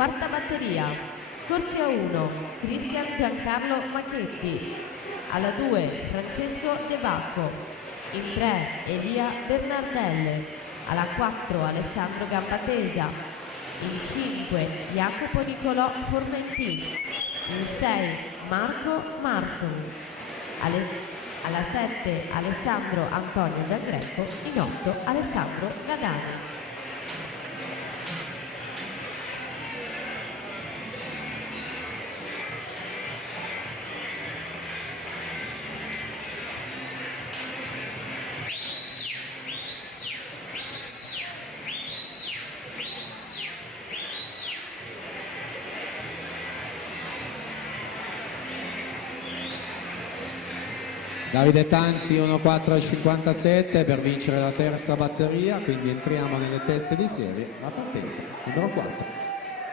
Quarta batteria, corsia 1, Cristian Giancarlo Macchetti. Alla 2, Francesco De Bacco. In 3, Elia Bernardelle. Alla 4, Alessandro Gambatesa. In 5, Jacopo Nicolò Formentini. In 6, Marco Marsoli. Alla 7, Alessandro Antonio Giangreco. In 8, Alessandro Gadani. Davide Tanzi 1-4-57 per vincere la terza batteria, quindi entriamo nelle teste di serie, la partenza numero 4.